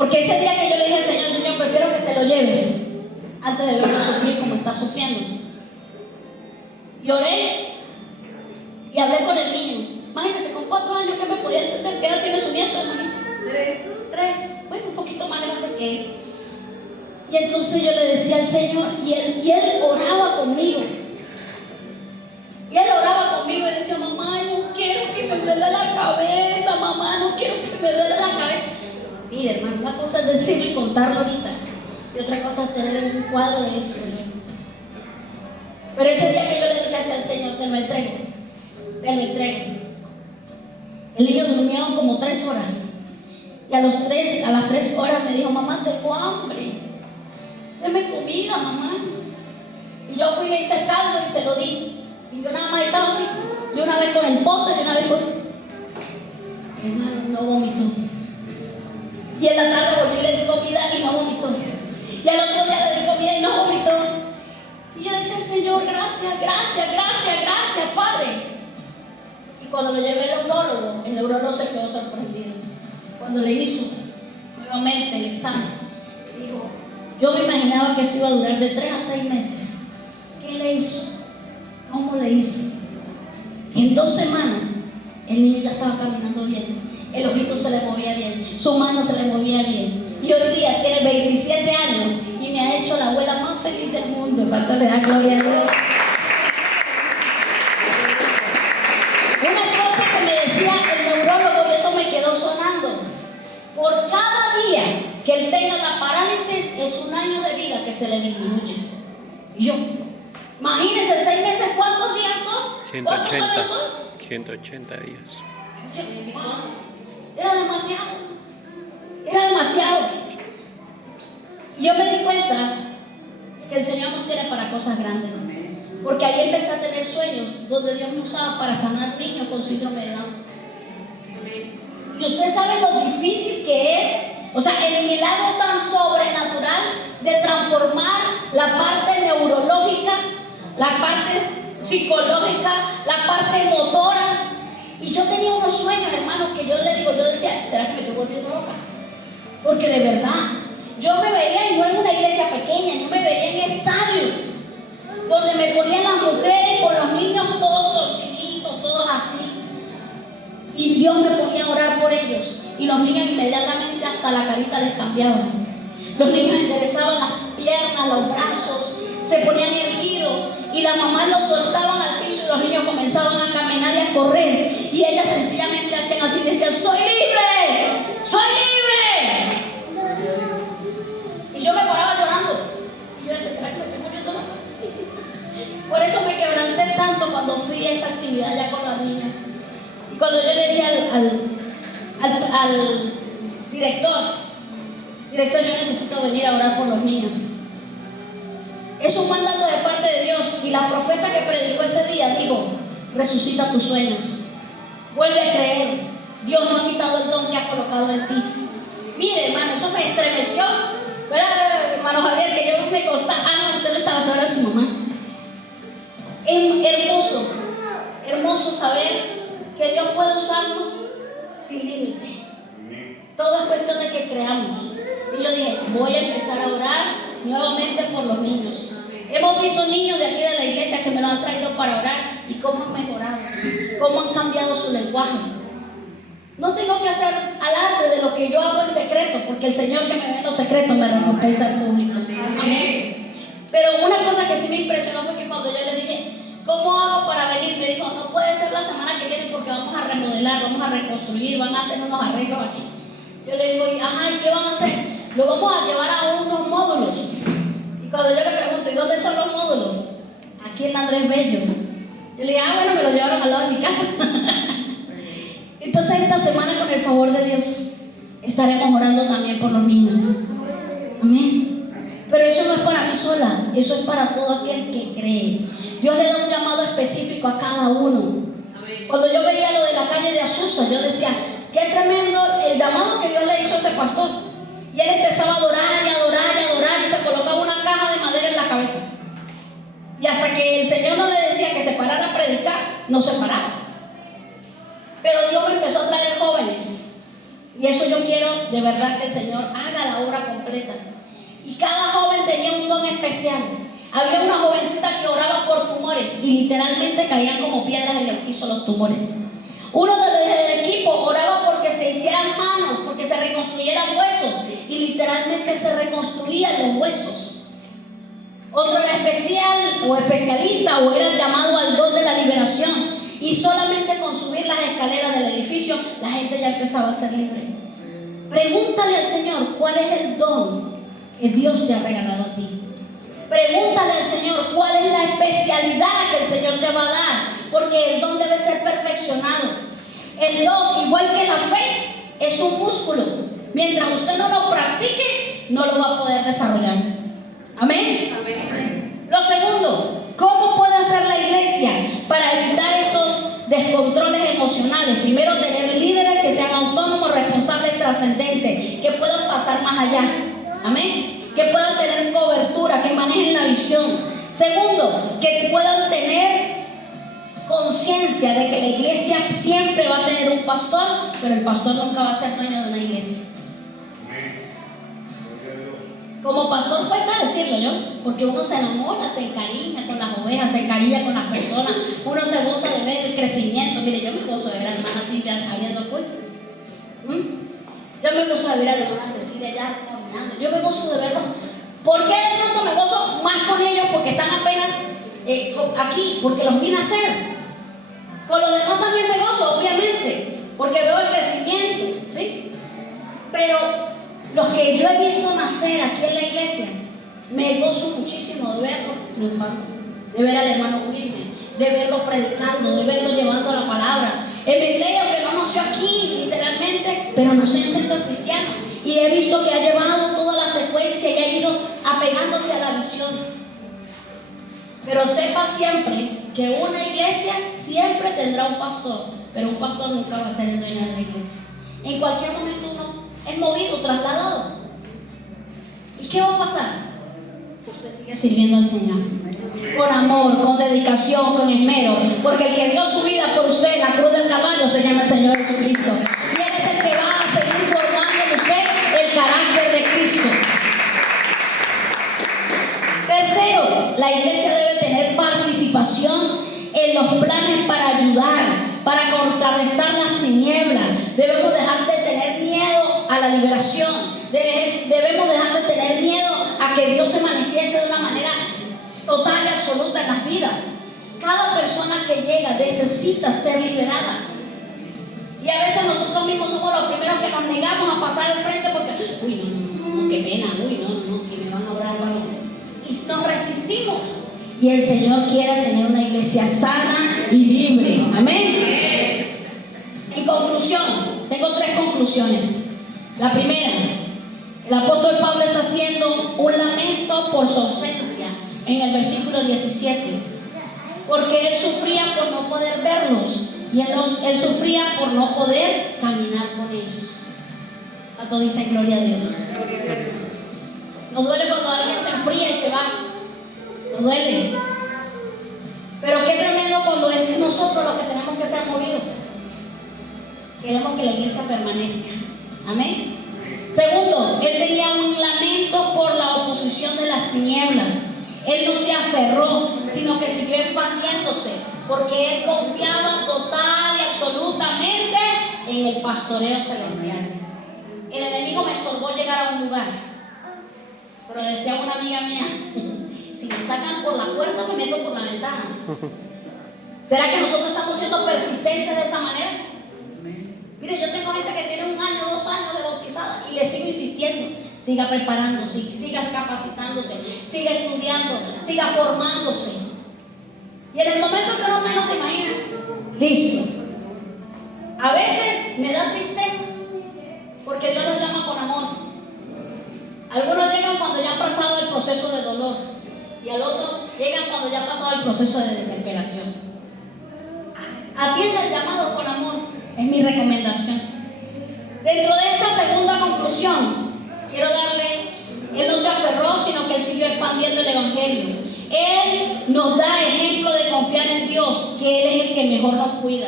Porque ese día que yo le dije al Señor, Señor, prefiero que te lo lleves antes de verlo sufrir como está sufriendo. Y oré y hablé con el niño. Imagínense, con 4 años, ¿qué me podía entender? ¿Qué edad tiene su nieto, hermanita? 3. Bueno, un poquito más grande que él. Y entonces yo le decía al Señor, y él oraba conmigo. Y él oraba conmigo y decía, mamá, no quiero que me duele la cabeza, mamá, no quiero que me duele la cabeza. Mire, hermano, una cosa es decirlo y contarlo ahorita, y otra cosa es tener un cuadro de eso. Pero ese día que yo le dije hacia el Señor, te lo entrego. El niño durmió como 3 horas. Y a las 3 horas me dijo, mamá, tengo hambre. Deme comida, mamá. Y yo fui y le hice el caldo y se lo di. Y yo nada más estaba así, de una vez con el pote, de una vez con... Hermano, no vomitó. Y en la tarde volví y le di comida y no vomitó. Y al otro día le di comida y no vomitó. Y yo decía, Señor, gracias, Padre. Y cuando lo llevé al neurólogo, el neurólogo se quedó sorprendido. Cuando le hizo nuevamente el examen, dijo, yo me imaginaba que esto iba a durar de 3 a 6 meses. ¿Qué le hizo? ¿Cómo le hizo? En 2 semanas, el niño ya estaba caminando bien. El ojito se le movía bien, su mano se le movía bien. Y hoy día tiene 27 años y me ha hecho la abuela más feliz del mundo. ¿Cuánto le da gloria a Dios? Una cosa que me decía el neurólogo, y eso me quedó sonando: por cada día que él tenga la parálisis es 1 año de vida que se le disminuye. Y yo, imagínense, 6 meses, ¿cuántos días son? ¿Cuántos años son? 180 días. Era demasiado. Y yo me di cuenta que el Señor nos tiene para cosas grandes. Porque ahí empecé a tener sueños donde Dios me usaba para sanar niños con síndrome de Down. Y ustedes saben lo difícil que es, o sea, el milagro tan sobrenatural de transformar la parte neurológica, la parte psicológica, la parte motora. Y yo tenía unos sueños, hermanos, que yo decía, ¿será que me estoy volviendo loca? Porque de verdad, yo me veía, y no en una iglesia pequeña, yo me veía en estadios, donde me ponían las mujeres con los niños todos torciditos, todos así. Y Dios me ponía a orar por ellos. Y los niños inmediatamente hasta la carita les cambiaban. Los niños enderezaban las piernas, los brazos, se ponían erguidos. Y las mamás los soltaban al piso y los niños comenzaban a caminar y a correr. Y ellas sencillamente hacían así, decían, ¡soy libre! ¡Soy libre! Y yo me paraba llorando. Y yo decía, ¿será que me estoy muriendo loca? Por eso me quebranté tanto cuando fui a esa actividad ya con las niñas. Y cuando yo le dije al director, yo necesito venir a orar por los niños. Es un mandato de parte de Dios. Y la profeta que predicó ese día dijo, resucita tus sueños, vuelve a creer. Dios no ha quitado el don que ha colocado en ti. Mire, hermano, eso me estremeció. ¿Verdad, hermano Javier? Que yo me costaba. No, usted no estaba, tú eras su mamá. Hermoso saber que Dios puede usarnos sin límite. Todo es cuestión de que creamos. Y yo dije, voy a empezar a orar nuevamente por los niños. Hemos visto niños de aquí de la iglesia que me lo han traído para orar y cómo han mejorado, cómo han cambiado su lenguaje. No tengo que hacer alarde de lo que yo hago en secreto, porque el Señor que me ve en los secretos me recompensa en público. Amén. Pero una cosa que sí me impresionó fue que cuando yo le dije, ¿cómo hago para venir? Me dijo, no puede ser la semana que viene porque vamos a remodelar, vamos a reconstruir, van a hacer unos arreglos aquí. Yo le digo, ajá, ¿y qué van a hacer? Lo vamos a llevar a unos módulos. Y cuando yo le pregunto, ¿y dónde son los módulos? Aquí en Andrés Bello. Yo le dije, bueno, me lo llevaron al lado de mi casa. Entonces esta semana, con el favor de Dios, estaremos orando también por los niños. Amén. Pero eso no es para mí sola, eso es para todo aquel que cree. Dios le da un llamado específico a cada uno. Cuando yo veía lo de la calle de Azusa, yo decía, qué tremendo el llamado que Dios le hizo a ese pastor. Y él empezaba a adorar y adorar y adorar y se colocaba una caja de madera en la cabeza. Y hasta que el Señor no le decía que se parara a predicar, no se paraba. Pero Dios me empezó a traer jóvenes Y eso yo quiero de verdad que el Señor haga la obra completa. Y cada joven tenía un don especial. Había una jovencita que oraba por tumores y literalmente caían como piedras en el piso los tumores. Uno de los del equipo oraba porque se hicieran manos, porque se reconstruyeran huesos y literalmente se reconstruían los huesos. Otro era especial o especialista o era llamado al don de la liberación y solamente con subir las escaleras del edificio la gente ya empezaba a ser libre. Pregúntale al Señor cuál es el don que Dios te ha regalado a ti. Pregúntale al Señor cuál es la especialidad que el Señor te va a dar, porque el don debe ser perfeccionado. El don, igual que la fe, es un músculo. Mientras usted no lo practique, no lo va a poder desarrollar. Amén. Amén. Lo segundo, ¿cómo puede hacer la iglesia para evitar estos descontroles emocionales? Primero, tener líderes que sean autónomos, responsables, trascendentes, que puedan pasar más allá. Amén. Que puedan tener cobertura, que manejen la visión. Segundo, que puedan tener conciencia de que la iglesia siempre va a tener un pastor, pero el pastor nunca va a ser dueño de una iglesia. Como pastor cuesta decirlo, yo, porque uno se enamora, se encariña con las ovejas, se encariña con las personas, uno se goza de ver el crecimiento. Mire, yo me gozo de ver a la hermana Silvia abriendo puertas. Yo me gozo de ver a la hermana Cecilia ya caminando. Yo me gozo de verlos. ¿Por qué de pronto me gozo más con ellos? Porque están apenas aquí, porque los vine a hacer. Con los demás también me gozo, obviamente, porque veo el crecimiento, ¿sí? Pero los que yo he visto nacer aquí en la iglesia, me gozo muchísimo de verlos triunfando, de ver al hermano Wilmer, de verlo predicando, de verlo llevando la palabra. Emeley, aunque no nació aquí literalmente, pero nació en centro cristiano y he visto que ha llevado toda la secuencia y ha ido apegándose a la visión. Pero sepa siempre que una iglesia siempre tendrá un pastor, pero un pastor nunca va a ser el dueño de la iglesia. En cualquier momento uno es movido, trasladado. ¿Y qué va a pasar? Usted sigue sirviendo al Señor con amor, con dedicación, con esmero, porque el que dio su vida por usted en la cruz del Calvario se llama el Señor Jesucristo, y Él es el que va a seguir formando en usted el carácter de Cristo. Tercero, la iglesia debe tener participación en los planes para ayudar, para contrarrestar las tinieblas. Debemos dejar de tener miedo a la liberación, debemos dejar de tener miedo a que Dios se manifieste de una manera total y absoluta en las vidas. Cada persona que llega necesita ser liberada. Y a veces nosotros mismos somos los primeros que nos negamos a pasar al frente porque, no, qué pena, que me van a orar algo. Y nos resistimos. Y el Señor quiere tener una iglesia sana y libre. Amén. En conclusión, tengo 3 conclusiones. La primera, el apóstol Pablo está haciendo un lamento por su ausencia en el versículo 17, porque él sufría por no poder verlos y él sufría por no poder caminar con ellos. ¿Cuánto dicen gloria a Dios? Nos duele cuando alguien se enfría y se va, nos duele, pero qué tremendo cuando es nosotros los que tenemos que ser movidos. Queremos que la iglesia permanezca. Amén. Segundo, él tenía un lamento por la oposición de las tinieblas. Él no se aferró, sino que siguió expandiéndose, porque él confiaba total y absolutamente en el pastoreo celestial. El enemigo me estorbó llegar a un lugar, pero decía una amiga mía, si me sacan por la puerta me meto por la ventana. ¿Será que nosotros estamos siendo persistentes de esa manera? Mire, yo tengo gente que tiene 1 año, 2 años de bautizada y le sigo insistiendo. Siga preparándose, siga capacitándose, siga estudiando, siga formándose. Y en el momento que uno menos se imagina, listo. A veces me da tristeza porque Dios los llama con amor. Algunos llegan cuando ya han pasado el proceso de dolor y a otros llegan cuando ya ha pasado el proceso de desesperación. Atienda el llamado con amor, es mi recomendación. Dentro de esta segunda conclusión, quiero darle, él no se aferró, sino que él siguió expandiendo el evangelio. Él nos da ejemplo de confiar en Dios, que Él es el que mejor nos cuida.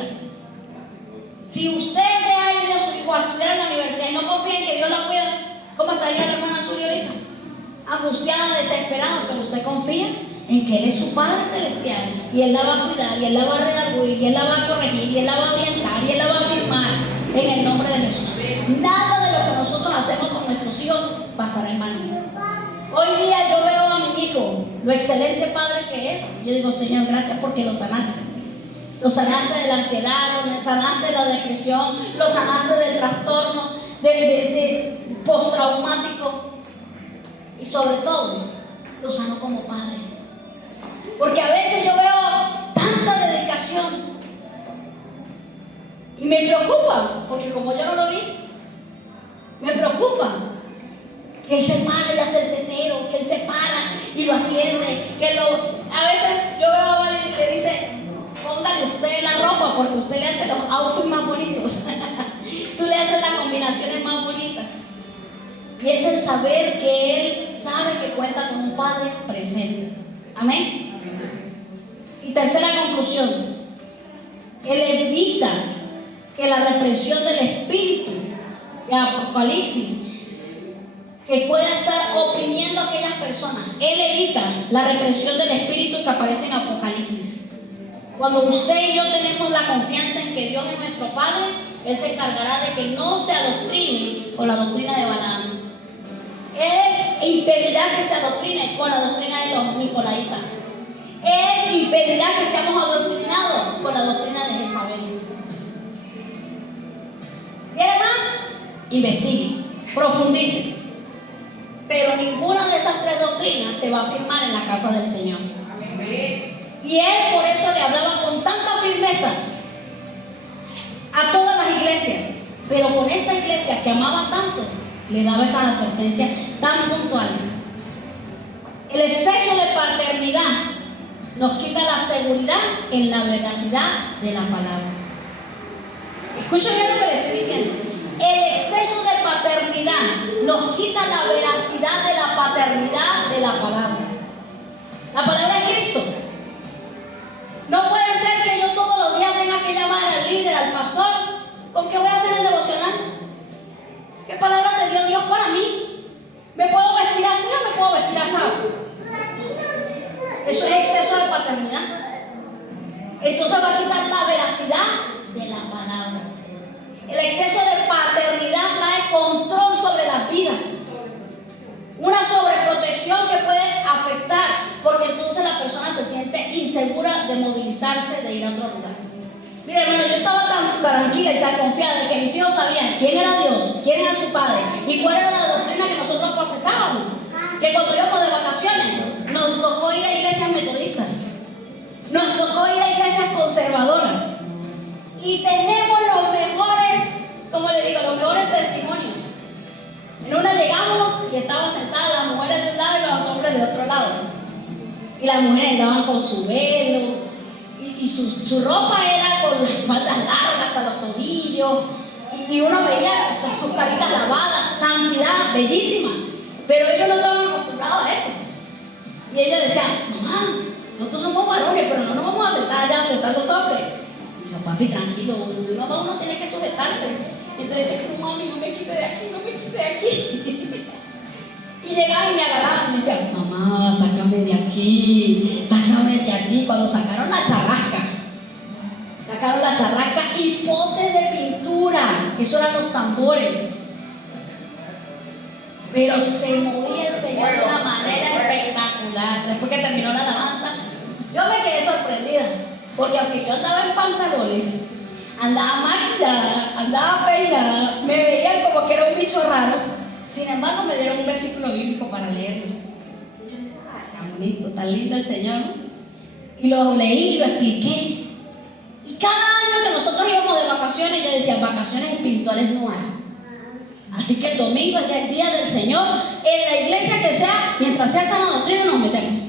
Si usted deja ir a su hijo a estudiar en la universidad estaría la hermana Zulia ahorita? Angustiada, desesperada, pero usted confía en que Él es su Padre Celestial y Él la va a cuidar, y Él la va a redarguir, y Él la va a corregir, y Él la va a orientar, y Él la va a afirmar en el nombre de Jesús. Nada de lo que nosotros hacemos con nuestros hijos pasará en vano. Hoy día yo veo a mi hijo, lo excelente padre que es. Yo digo, Señor, gracias porque lo sanaste. Lo sanaste de la ansiedad, lo sanaste de la depresión, lo sanaste del trastorno de postraumático, y sobre todo lo sanó como padre. Porque a veces yo veo tanta dedicación y me preocupa, porque como yo no lo vi, me preocupa que Él se para y hace el tetero, que Él se para y lo atiende, a veces yo veo a Valeria y le dice, póngale usted la ropa porque usted le hace los outfits más bonitos. Tú le haces las combinaciones más bonitas. Y es el saber que Él sabe que cuenta con un Padre presente. Amén. Y tercera conclusión, Él evita que la represión del espíritu de Apocalipsis, que pueda estar oprimiendo a aquellas personas, Él evita la represión del espíritu que aparece en Apocalipsis. Cuando usted y yo tenemos la confianza en que Dios es nuestro Padre, Él se encargará de que no se adoctrine con la doctrina de Balaam. Él impedirá que se adoctrine con la doctrina de los nicolaitas. Él impedirá que seamos adoctrinados con la doctrina de Jezabel. ¿Quiere más? Investigue, profundice. Pero ninguna de esas tres doctrinas se va a afirmar en la casa del Señor. Y Él por eso le hablaba con tanta firmeza a todas las iglesias. Pero con esta iglesia que amaba tanto, le daba esas advertencias tan puntuales. El exceso de paternidad nos quita la seguridad en la veracidad de la palabra. Escuchen bien lo que le estoy diciendo. El exceso de paternidad nos quita la veracidad de la paternidad de la palabra. La palabra es Cristo. No puede ser que yo todos los días tenga que llamar al líder, al pastor. ¿Con qué voy a hacer el devocional? ¿Qué palabra te dio Dios para mí? ¿Me puedo vestir así o me puedo vestir asado? Eso es exceso de paternidad. Entonces va a quitar la veracidad de la palabra. El exceso de paternidad trae control sobre las vidas. Una sobreprotección que puede afectar, porque entonces la persona se siente insegura de movilizarse, de ir a otro lugar. Mira, hermano, yo estaba tan tranquila y tan confiada de que mis hijos sabían quién era Dios, quién era su Padre y cuál era la doctrina que nosotros profesábamos. Que cuando íbamos de vacaciones nos tocó ir a iglesias metodistas, nos tocó ir a iglesias conservadoras, y tenemos los mejores, como le digo, los mejores testimonios. En una llegamos y estaban sentadas las mujeres de un lado y los hombres de otro lado, y las mujeres andaban con su velo y su ropa era con las faldas largas hasta los tobillos, y uno veía sus caritas lavadas, santidad, bellísima. Pero ellos no estaban acostumbrados a eso. Y ellos decían, mamá, nosotros somos varones, pero no nos vamos a sentar allá donde están los hombres. Y yo, papi, tranquilo, uno tiene que sujetarse. Y entonces decía, mami, no me quite de aquí, no me quite de aquí. Y llegaban y me agarraban y me decían, mamá, sácame de aquí, sácame de aquí. Cuando sacaron la charrasca y potes de pintura, eso eran los tambores. Pero se movía el Señor de una manera espectacular. Después que terminó la alabanza, yo me quedé sorprendida, porque aunque yo andaba en pantalones, andaba maquillada, andaba peinada, me veían como que era un bicho raro. Sin embargo, me dieron un versículo bíblico para leerlo. Y yo decía, ay, tan bonito, tan lindo el Señor, ¿no? Y lo leí, lo expliqué. Y cada año que nosotros íbamos de vacaciones, yo decía, vacaciones espirituales no hay. Así que el domingo es el día del Señor. En la iglesia que sea, mientras sea sana doctrina, nos metemos.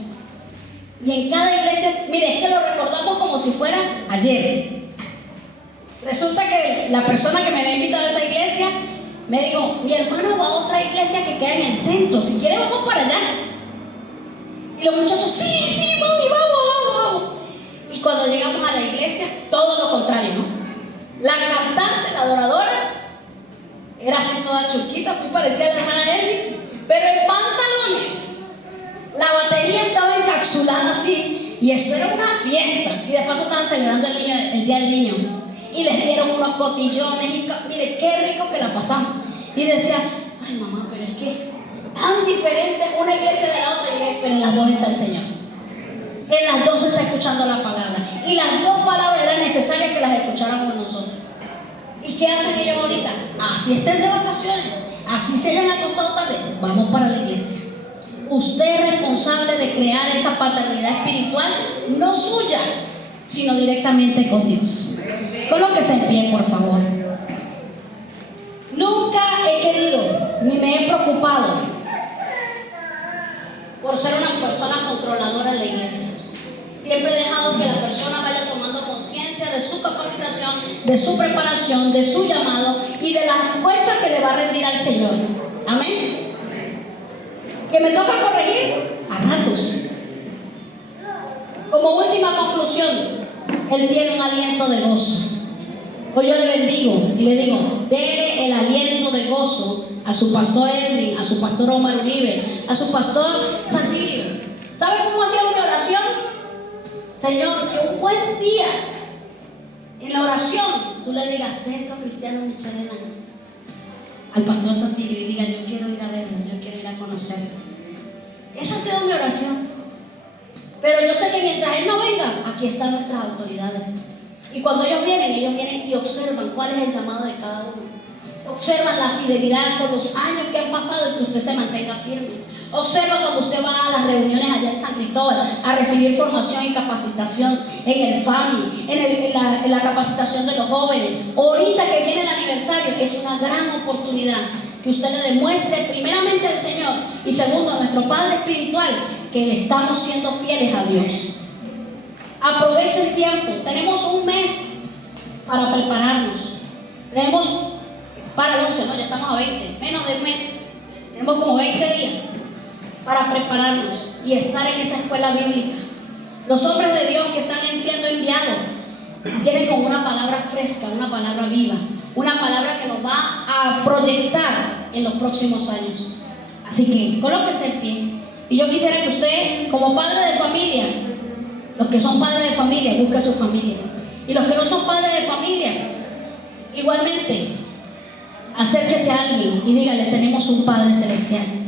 Y en cada iglesia, mire, es que lo recordamos como si fuera ayer. Resulta que la persona que me había invitado a esa iglesia me dijo, mi hermano va a otra iglesia que queda en el centro, si quiere vamos para allá. Y los muchachos, sí, mami, vamos. Y cuando llegamos a la iglesia, todo lo contrario, ¿no? La cantante, la adoradora, Era así toda churquita, muy parecía a la hermana Elvis, pero en pantalones. La batería estaba encapsulada así, y eso era una fiesta. Y de paso estaban celebrando el Día del Niño. Y les dieron unos cotillones, y mire, qué rico que la pasamos. Y decía, ay mamá, pero es que es tan diferente una iglesia de la otra. Y dije, pero en las dos está el Señor. En las dos se está escuchando la palabra. Y las dos palabras eran necesarias que las escucháramos nosotros. ¿Y qué hacen ellos ahorita? Así estén de vacaciones, así se hayan acostado tarde, vamos para la iglesia. Usted es responsable de crear esa paternidad espiritual, no suya, sino directamente con Dios. Colóquese en pie, por favor. Nunca he querido, ni me he preocupado por ser una persona controladora en la iglesia. Siempre he dejado que la persona vaya tomando conciencia de su capacitación, de su preparación, de su llamado y de las cuentas que le va a rendir al Señor. Amén. Que me toca corregir a ratos. Como última conclusión, Él tiene un aliento de gozo. Hoy yo le bendigo y le digo, dele el aliento de gozo a su pastor Edwin, a su pastor Omar Uribe, a su pastor Santirio. ¿Sabe cómo hacía mi oración? Señor, que un buen día en la oración tú le digas Centro Cristiano Michelena al pastor Santirio y diga, yo quiero ir a verlo, yo quiero ir a conocerlo. Esa ha sido mi oración. Pero yo sé que mientras él no venga, aquí están nuestras autoridades. Y cuando ellos vienen y observan cuál es el llamado de cada uno. Observan la fidelidad con los años que han pasado y que usted se mantenga firme. Observa cuando usted va a las reuniones allá en San Cristóbal a recibir formación y capacitación en el FAMI, en la capacitación de los jóvenes. Ahorita que viene el aniversario es una gran oportunidad que usted le demuestre primeramente al Señor y segundo a nuestro Padre Espiritual que le estamos siendo fieles a Dios. Aproveche el tiempo. Tenemos un mes para prepararnos. Tenemos para el 11, no, ya estamos a 20, menos de un mes. Tenemos como 20 días para prepararnos y estar en esa escuela bíblica. Los hombres de Dios que están siendo enviados vienen con una palabra fresca, una palabra viva, una palabra que nos va a proyectar en los próximos años. Así que colóquese en pie. Y yo quisiera que usted, como padre de familia, los que son padres de familia, busque a su familia. Y los que no son padres de familia, igualmente, acérquese a alguien y dígale, tenemos un Padre Celestial.